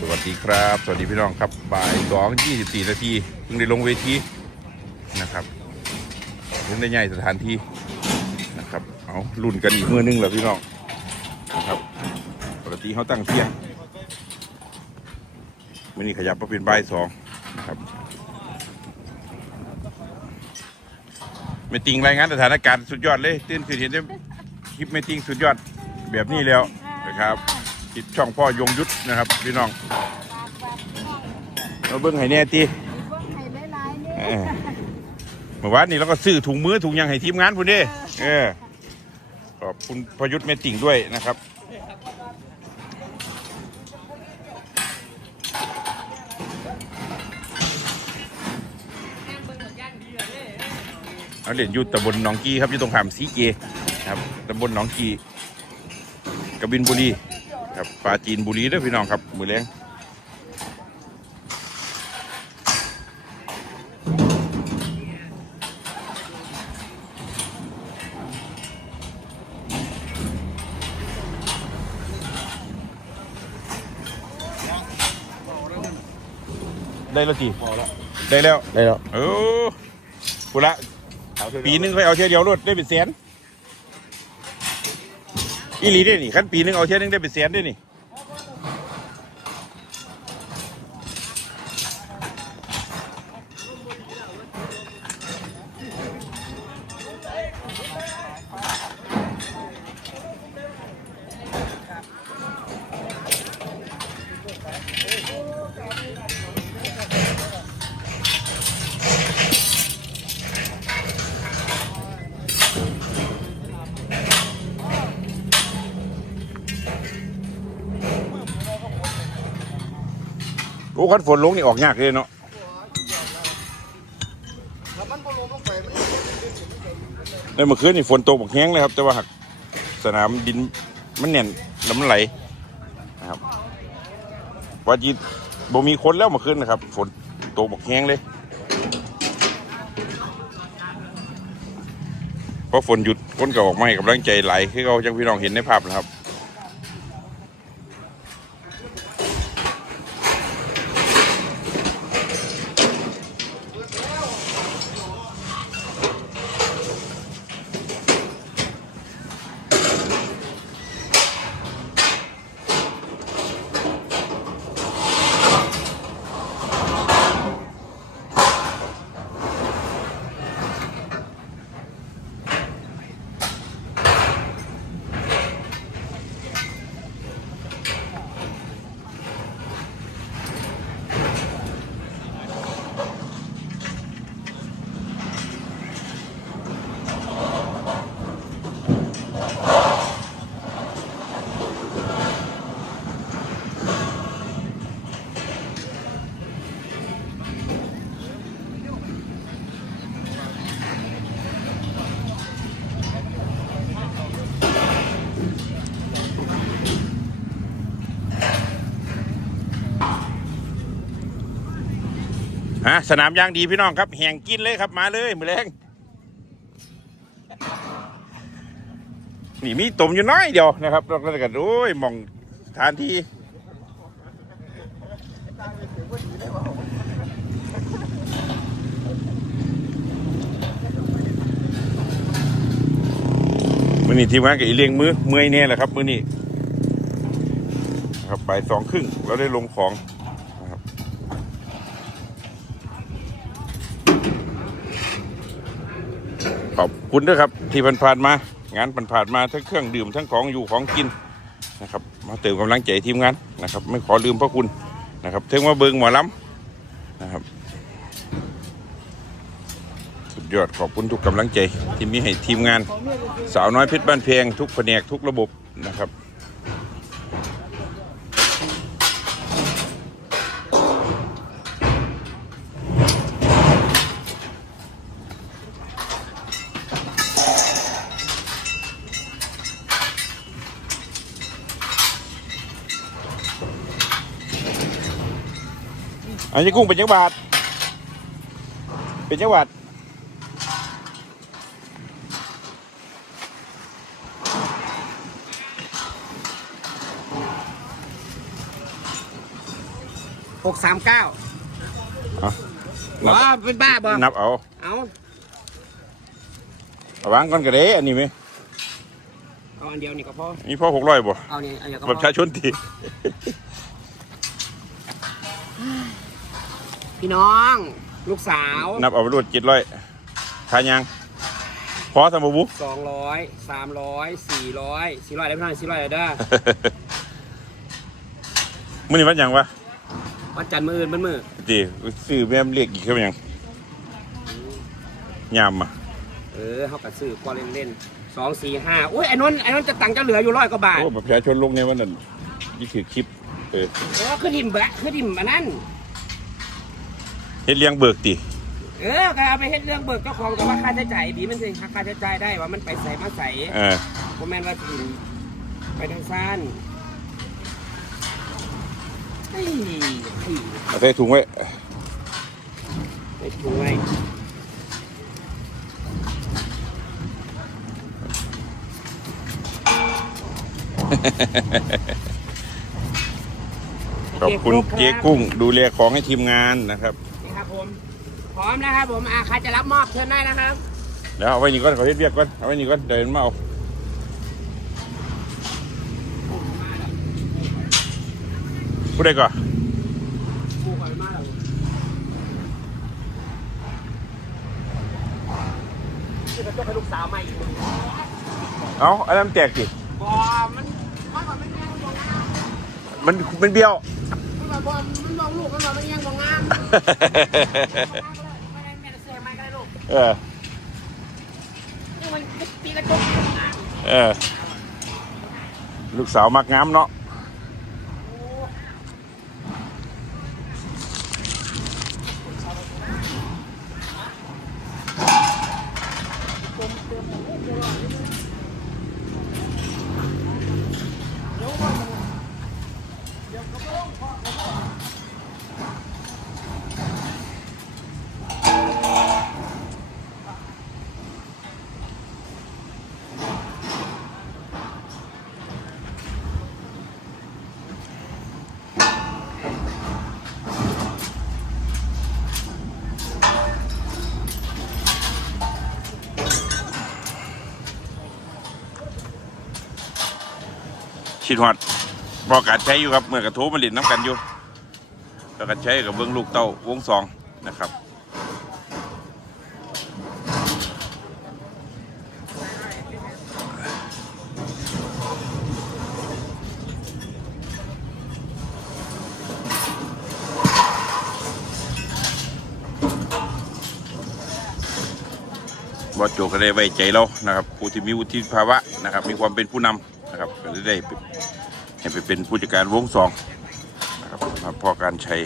สวัสดีครับ สวัสดีพี่น้องครับบ่ายสองยี่สิบสี่นาทีเพิ่งได้ลงเวทีนะครับเพิ่งได้ใหญ่สถานที่นะครับเอารุ่นกันอีกมือนึงเหรอพี่น้องนะครับปกติเขาตั้งเที่ยงวันนี้ขยับมาเป็นบ่ายสองนะครับไม่ติงรายงานสถานการณ์สุดยอดเลยตื่นขึ้นเห็นได้คลิปไม่ติงสุดยอดแบบนี้แล้วนะครับ ติดช่องพ่อยงยุทธนะครับพี่น้องเราเบิ้งให้แน่ตีเออเมื่อวานนี้เราก็ซื้อถุงมือถุงยางให้ทีมงานพุ่นเด้เออขอบคุณพยุทธเมติ่งด้วยนะครับเอาเหรียญอยู่ตำบลหนองกีครับอยู่ตรงขามสีเกครับตำบลหนองกีกบินบุรี ครับปลาจีนบุรีเด้อพี่น้องครับ มือแรงได้แล้วจีพอแล้วได้แล้ว ได้แล้ว เออปุละ ปีหนึงไปเอาเที่ยวเดียวรถได้เป็นแสน อีหลีได้นี่คันปีหนึงเอาเที่ยวหนึงได้เป็นแสนได้นี่ โอ้คันฝนลงนี่ออกยากเลยเนาะในเมื่อคืนนี่ฝนตกบักแห้งเลยครับ แต่ว่าหักสนามดินมันแน่นแล้วมันไหลนะครับว่าจีบ่มีคนแล้วเมื่อคืนนะครับ ฝนตกบักแห้งเลยเพราะฝนหยุดคนก็ออกมาให้กำลังใจไหลคือเราจังพี่น้องเห็นในภาพนะครับะสนามยางดีพี่น้องครับแห่งกินเลยครับมาเลยมือแรงนี่มีตุ่มอยู่น้อยเดียวนะครับแล้วก็กันโอ้ยมองทานที่มือนี่ทีมงานกับอีเลียงมือเมื่อยแน่แหละครับ มือนี่ครับไปสองครึ่งเราได้ลงของ ขอบคุณด้วยครับ ที่ผ่านๆมา งานผ่านๆมาทั้งเครื่องดื่มทั้งของอยู่ของกินนะครับ มาเติมกำลังใจทีมงานนะครับ ไม่ขอลืมพระคุณนะครับถึงว่าเบิงหมอลำนะครับ สุดยอดขอบคุณทุกกำลังใจ ที่มีให้ทีมงาน สาวน้อยเพชรบ้านเพียงทุกแผนกทุกระบบนะครับ อันนี้กุ้งเป็นจังบาทเป็นจังบาทหกสามเก้าเอานัอ๋บอเป็นบ้าบ่นับเอาเอาเอาวางก่อนก็ได้อันนี้ไหมเอาอันเดียวนี่ก็พอมีพ่อหกร้อยบ่เอานี่อันเดียวก็แบบพชาอชนที พี่น้อง ลูกสาวนับเอาไปรวดเจ็ดร้อยทายังพอสมบุสองร้อยสามร้อยสี่ร้อยสี่ร้อยได้พี่น้องสี่ร้อยเลยเด้อมื่อนี้วันหยังวะวันจันทร์มื้ออื่นมันมื้อดีซื้อแม่มเรียกอีกเข้าไปยังยามอะเออเขากัซื้อพอเล่นเล่นสองสี่ห้าอุ้ยไอ้นนท์ไอ้นนท์จะตังค์จะเหลืออยู่ร้อยกว่าบาทโอ้แบบประชาชนลงในวันนั้นยี่ถือคลิปเออเออคือดิ่มแบะคือดิ่มอันนั้น เฮ็ดเลี้ยงเบิกติเออก็เอาไปเฮ็ดเรื่องเบิกเจ้าของแต่ว่าค่าใช้จ่ายบีมันสิค่าใช้จ่ายได้ว่ามันไปใส่มาใส่เออโมแมนว่าสิไปทางซ่านเฮ้ยเฮ้ยเอาใส่ถุงไว้ไปถุงไว้ขอบคุณเจ๊กุ้งดูแลของให้ทีมงานนะครับนี่ครับ ผมพร้อมนะครับผมอาใครจะรับมอบเชิญได้นะครับแล้วเอาไว้นี่ก่อนเขาเฮ็ดเรียกก่อนเอาไว้นี่ก่อนเดินมาเอาผู้ใดก่อนกูขอมาแล้วนี่ก็ต้องให้ลูกสาวใหม่อีกคนเอาอันนั้นแจกสิบอมันมันบอกมันแย่งของงามมันมันเบี้ยวมันบอกมันบอกลูกมันบอกมันแย่ง ของงามไม่ได้ไม่ได้เสียไม่ได้ลูก เออ นี่มันตีกระจกของงาม เออ ลูกสาวมักงามเนาะ เชิดหอดบอกการใช้อยู่ครับเมื่อกระทูมาเล่นน้ำกันอยู่แล้วกันใช้กับเบื้องลูกเต้าวงสองนะครับบอสโจก็ได้ไว้ใจเรานะครับผู้ที่มีวุฒิภาวะนะครับ มีความเป็นผู้นำ นะครับก็ได้เป็นให้ไปเป็นผู้จัดการวงสองนะครับมาพอการใช้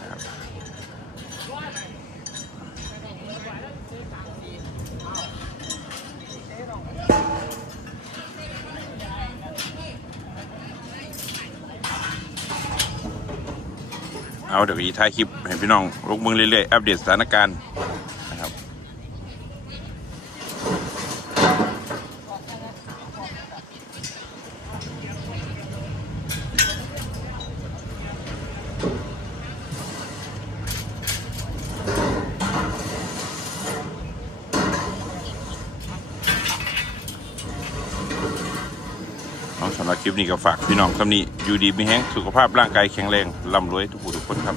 นะครับเอาเดี๋ยวอีท้ายคลิปให้พี่น้องลงมือเรื่อยๆ อัปเดตสถานการณ์นะครับ เอา สำหรับคลิปนี้ก็ฝากพี่น้องคำนี้อยู่ดีมีแห้งสุขภาพร่างกายแข็งแรงร่ำรวยทุกผู้ทุกคนครับ